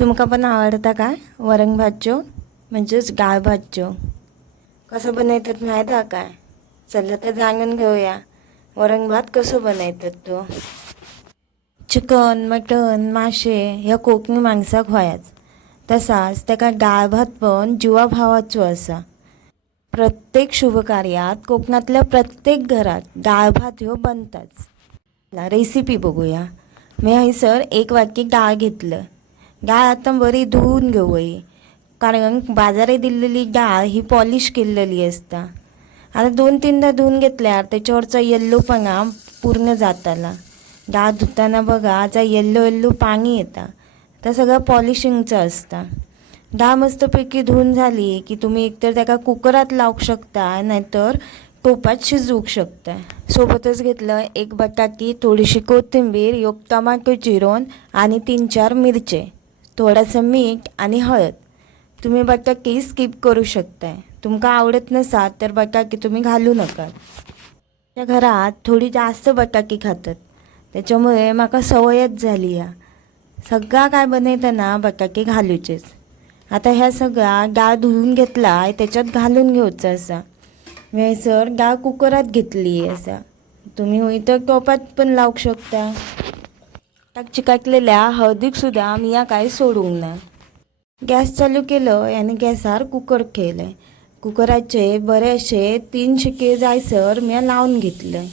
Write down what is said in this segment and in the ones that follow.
तुमका पण आवडता काय? वरंग भाज्यो म्हणजेच डाळ भाज्यो कसं बनवतात माहीत आहे काय? चला तर जाणून घेऊया. वरंग भात कसं बनवतात तो? चिकन मटन माशे ह्या कोकणी माणसाक व्हायाच तसाच तेका डाळ भात पण जिवा भावाचो असा. प्रत्येक शुभकार्यात कोकणातल्या प्रत्येक घरात डाळ भात ह्यो बनताच. रेसिपी बघूया. मी हयसर एक वाटी डाळ घेतलं. डाळ आता बरी धुवून घेऊय कारण बाजारात दिलेली डाळ ही पॉलिश केलेली असता. आता दोन तीनदा धुवून घेतल्यावर त्याच्यावरचा येल्लोपणा पूर्ण जाताला. डाळ धुताना बघा जा येल्लो येल्लो पाणी येता. तर सगळं पॉलिशिंगचं असतं. डाळ मस्तपैकी धुवून झाली की तुम्ही एकतर त्याका कुकरात लावू शकता नाहीतर टोपात शिजवू शकता. सोबतच घेतलं एक बटाटी थोडीशी कोथिंबीर योग टमाटो चिरून आणि तीन चार मिरचे. थोडंसं मीठ आणि हळद. तुम्ही बटाटी स्किप करू शकताय. तुमका आवडत नसात तर बटाटी तुम्ही घालू नका. त्या घरात थोडी जास्त बटाटी खातात. त्याच्यामुळे माका सवयच झाली या. सगळा काय बनवताना बटाटे घालूचेच. आता ह्या सगळा डाळ धुवून घेतला त्याच्यात घालून घेऊचा असा. मी सर डाळ कुकरात घेतली असा. तुम्ही इतर टोपात पण लावू शकता. टाक चिकाटलेल्या हळदीक सुद्धा मिया काय सोडूंक ना गॅस चालू केलं आणि गॅसार कुकर केलें कुकराचे बरेचसे तीन शिके जायसर मी लावून घेतलंय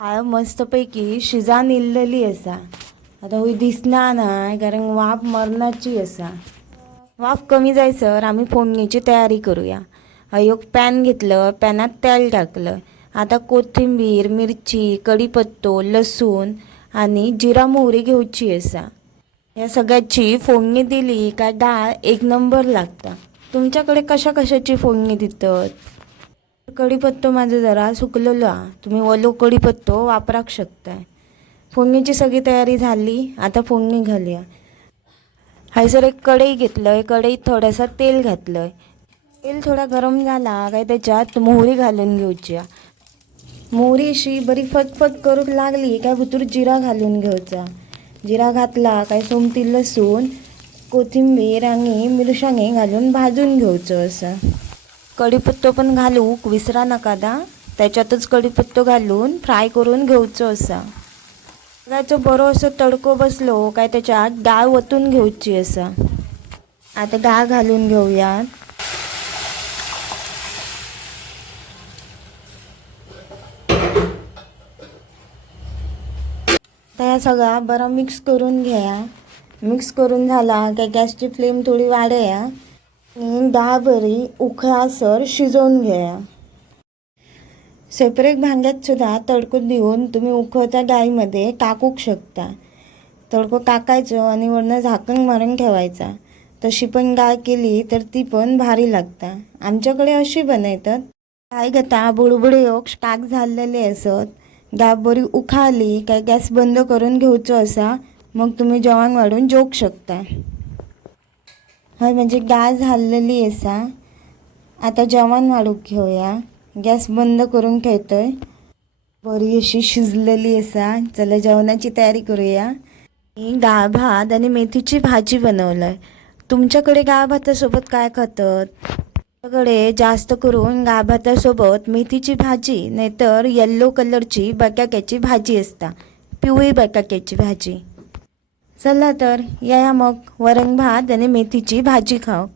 मस्त मस्तपैकी शिजान इल्लेली असा. आता होई दिसना नाही कारण वाफ मरणाची असा. वाफ कमी जायसर आम्ही फोडणीची तयारी करूया. एक पॅन घेतलं पॅनात तेल टाकलं. आता कोथिंबीर मिरची कढीपत्तो लसूण आणि जिरा मोहरी घेऊची असा. या सगळ्याची फोडणी दिली का डाळ एक नंबर लागता. तुमच्याकडे कशा कशाची फोडणी देतात? कढीपत्तो माझा जरा सुकलेलो. हा तुम्ही ओलो कढीपत्तो वापराक शकताय. फोडणीची सगळी तयारी झाली. आता फोडणी घालूया. हायसर एक कढई घेतलंय. कढईत थोडंसं तेल घातलंय. तेल थोडा गरम झाला. काय त्याच्यात मोहरी घालून घेऊची मोहरीशी बरी फटफट करूंक लागली. काय भुतूर जिरा घालून घेवचा जिरा घातला काय सोमती लसूण कोथिंबीर आणि मिरसांगे घालून भाजून घेवचो असं. कढीपत्तो पण घालूक विसरा नका दा. त्याच्यातच कढीपत्तो घालून फ्राय करून घेवचो असा. सगळ्याचो बरो असो तडको बसलो काय त्याच्यात डाळ वतून घेवची असा. आता डाळ घालून घेऊयात. या सगळा. बरा मिक्स करून घ्या. मिक्स करून झाला. काय गॅसची फ्लेम थोडी वाढया. आणि डाळ बरी उखळासर शिजवून घ्या. सेपरेट भांड्यात सुद्धा तडको देऊन तुम्ही उखळत्या डाळीमध्ये टाकूक शकता. तडको टाकायचं आणि वरनं झाकण मारून ठेवायचा. तशी पण डाळ केली तर ती पण भारी लागता. आमच्याकडे अशी बनवतात काय घेता बुडबुडे योग टाक झालेले असत. गॅप बरी उखाली काय गॅस बंद करून घेऊचो असा मग तुम्ही जेवण वाढून जेवंक शकता. हय म्हणजे गॅस झालेली असा. आता जेवण वाढूक घेऊया. गॅस बंद करून खेळतोय बरी अशी शिजलेली असा. चला जेवणाची तयारी करूया. मी डाळ भात आणि मेथीची भाजी बनवलंय. तुमच्याकडे गाळ भातासोबत काय खातात? आपल्याकडे जास्त करून गाभातासोबत मेथीची भाजी नाहीतर येल्लो कलरची बटाट्याची भाजी असता. पिवळी बटाट्याची भाजी. चला तर या या मग वरण भात आणि मेथीची भाजी खाऊ.